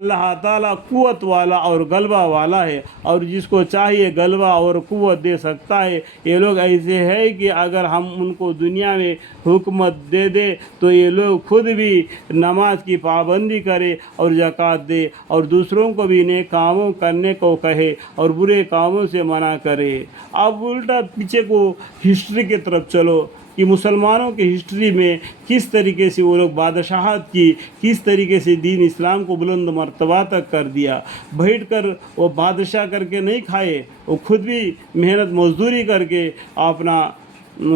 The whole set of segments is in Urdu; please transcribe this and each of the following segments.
اللہ تعالیٰ قوت والا اور غلبہ والا ہے، اور جس کو چاہیے غلبہ اور قوت دے سکتا ہے۔ یہ لوگ ایسے ہیں کہ اگر ہم ان کو دنیا میں حکومت دے دے تو یہ لوگ خود بھی نماز کی پابندی کرے اور زکوٰۃ دے، اور دوسروں کو بھی نیک کاموں کرنے کو کہے اور برے کاموں سے منع کرے۔ اب الٹا پیچھے کو ہسٹری کی طرف چلو کہ مسلمانوں کی ہسٹری میں کس طریقے سے وہ لوگ بادشاہت کی، کس طریقے سے دین اسلام کو بلند مرتبہ تک کر دیا۔ بیٹھ کر وہ بادشاہ کر کے نہیں کھائے، وہ خود بھی محنت مزدوری کر کے اپنا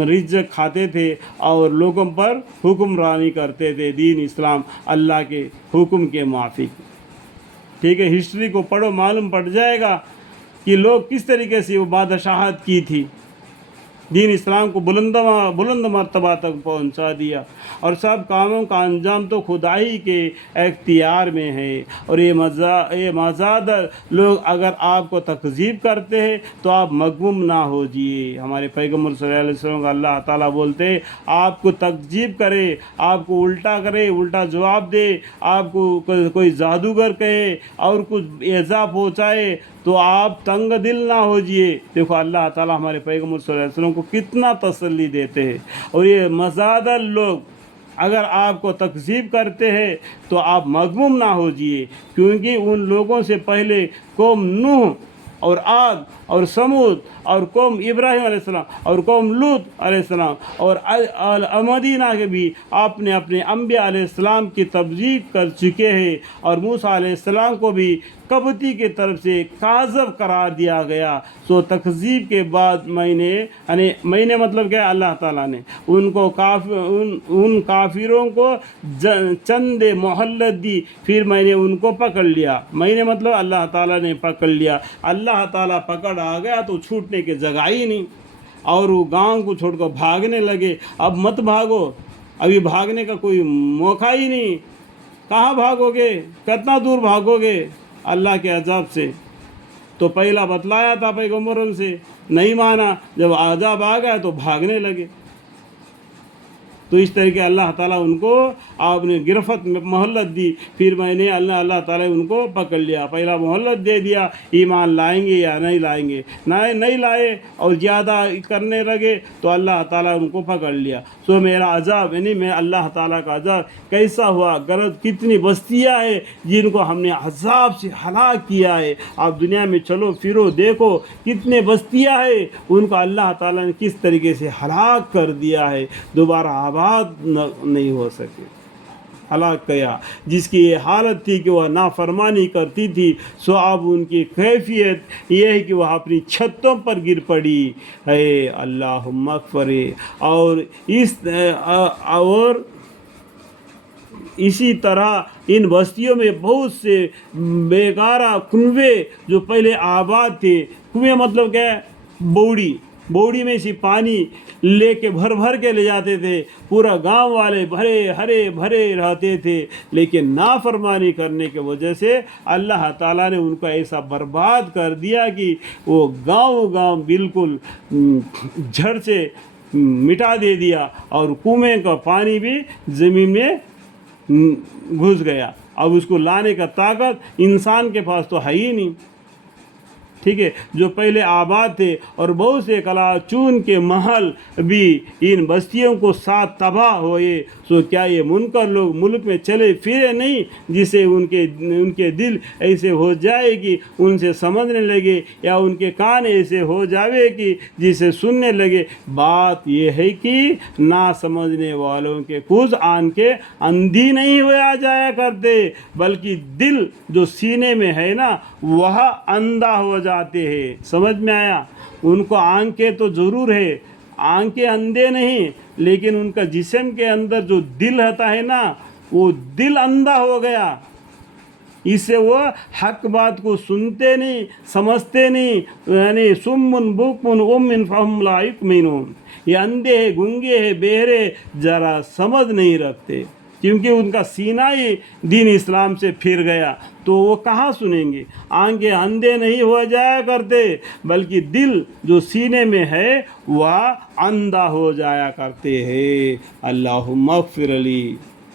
رزق کھاتے تھے اور لوگوں پر حکمرانی کرتے تھے، دین اسلام اللہ کے حکم کے موافق۔ ٹھیک ہے، ہسٹری کو پڑھو، معلوم پڑ جائے گا کہ لوگ کس طریقے سے وہ بادشاہت کی تھی، دین اسلام کو بلند مرتبہ تک پہنچا دیا، اور سب کاموں کا انجام تو خدائی کے اختیار میں ہے۔ اور یہ مزاد لوگ اگر آپ کو تکذیب کرتے ہیں تو آپ مغموم نہ ہو جائیے۔ ہمارے پیغمبر صلی اللہ علیہ وسلم کا اللہ تعالیٰ بولتے ہیں آپ کو تکذیب کرے، آپ کو الٹا کرے، الٹا جواب دے، آپ کو کوئی جادوگر کہے اور کچھ ایذا پہنچائے تو آپ تنگ دل نہ ہو جائیے۔ دیکھو اللہ تعالیٰ ہمارے پیغمبر صلی اللہ علیہ وسلم کو کتنا تسلی دیتے ہیں۔ اور یہ مزادر لوگ اگر آپ کو تکذیب کرتے ہیں تو آپ مغموم نہ ہو جائیے، کیونکہ ان لوگوں سے پہلے قوم نوح اور عاد اور سمود اور قوم ابراہیم علیہ السلام اور قوم لوط علیہ السلام اور مدینہ کے بھی اپنے انبیاء علیہ السلام کی تکذیب کر چکے ہیں، اور موسیٰ علیہ السلام کو بھی قبطی کی طرف سے کاذب قرار دیا گیا۔ سو تکذیب کے بعد میں نے مطلب کہ اللہ تعالیٰ نے ان کافروں کو چند مہلت دی، پھر میں نے ان کو پکڑ لیا۔ میں نے مطلب اللہ تعالیٰ نے پکڑ لیا۔ اللہ تعالیٰ پکڑ آ گیا تو چھوٹنے کی جگہ ہی نہیں، اور وہ گاؤں کو چھوڑ کر بھاگنے لگے۔ اب مت بھاگو، ابھی بھاگنے کا کوئی موقع ہی نہیں۔ کہاں بھاگو گے؟ کتنا دور بھاگو گے اللہ کے عذاب سے؟ تو پہلا بتلایا تھا پیغمبروں سے، نہیں مانا، جب عذاب آ گیا تو بھاگنے لگے۔ تو اس طریقے اللہ تعالیٰ ان کو آپ نے گرفت میں مہلت دی، پھر میں نے اللہ تعالیٰ ان کو پکڑ لیا۔ پہلا مہلت دے دیا، ایمان لائیں گے یا نہیں لائیں گے، نہیں لائے اور زیادہ کرنے لگے تو اللہ تعالیٰ ان کو پکڑ لیا۔ سو میرا عذاب یعنی میں اللہ تعالیٰ کا عذاب کیسا ہوا؟ غرض کتنی بستیاں ہیں جن کو ہم نے عذاب سے ہلاک کیا ہے۔ آپ دنیا میں چلو پھرو دیکھو کتنے بستیاں ہیں، ان کو اللہ تعالیٰ نے کس طریقے سے ہلاک کر دیا ہے، دوبارہ آباد نہیں ہو سکے، ہلاک کیا۔ جس کی یہ حالت تھی کہ وہ نافرمانی کرتی تھی، سو اب ان کی کیفیت یہ ہے کہ وہ اپنی چھتوں پر گر پڑی ہے۔ اللہم اغفر۔ اور اسی طرح ان بستیوں میں بہت سے بیگارہ کنویں جو پہلے آباد تھے، کنویں مطلب کیا ہے؟ بوڑی میں سے پانی لے کے بھر کے لے جاتے تھے، پورا گاؤں والے ہرے بھرے رہتے تھے، لیکن نافرمانی کرنے کی وجہ سے اللہ تعالیٰ نے ان کو ایسا برباد کر دیا کہ وہ گاؤں بالکل جھڑ سے مٹا دے دیا، اور کنویں کا پانی بھی زمین میں گھس گیا۔ اب اس کو لانے کا طاقت انسان کے پاس تو ہے ہی نہیں۔ ٹھیک ہے، جو پہلے آباد تھے، اور بہت سے کلاچون کے محل بھی ان بستیوں کو ساتھ تباہ ہوئے۔ سو کیا یہ منکر لوگ ملک میں چلے پھرے نہیں، جسے ان کے دل ایسے ہو جائے کہ ان سے سمجھنے لگے، یا ان کے کان ایسے ہو جاوے کہ جسے سننے لگے؟ بات یہ ہے کہ نہ سمجھنے والوں کے کچھ آنکھیں اندھی نہیں ہوا جایا کرتے، بلکہ دل جو سینے میں ہے نا وہ اندھا ہو جاتے ہیں۔ سمجھ میں آیا؟ ان کو آنکھیں تو ضرور ہے، آنکھیں اندھے نہیں، لیکن ان کا جسم کے اندر جو دل ہوتا ہے نا وہ دل اندھا ہو گیا، اس سے وہ حق بات کو سنتے نہیں، سمجھتے نہیں۔ یعنی سمن بکمن امن فہم لا یؤمنون، یہ اندھے ہیں، گنگے ہیں، بہرے، ذرا سمجھ نہیں رکھتے، کیونکہ ان کا سینہ ہی دین اسلام سے پھر گیا، تو وہ کہاں سنیں گے؟ آنکھیں اندھے نہیں ہو جایا کرتے، بلکہ دل جو سینے میں ہے وہ اندھا ہو جایا کرتے ہیں۔ اللہم اغفر لی۔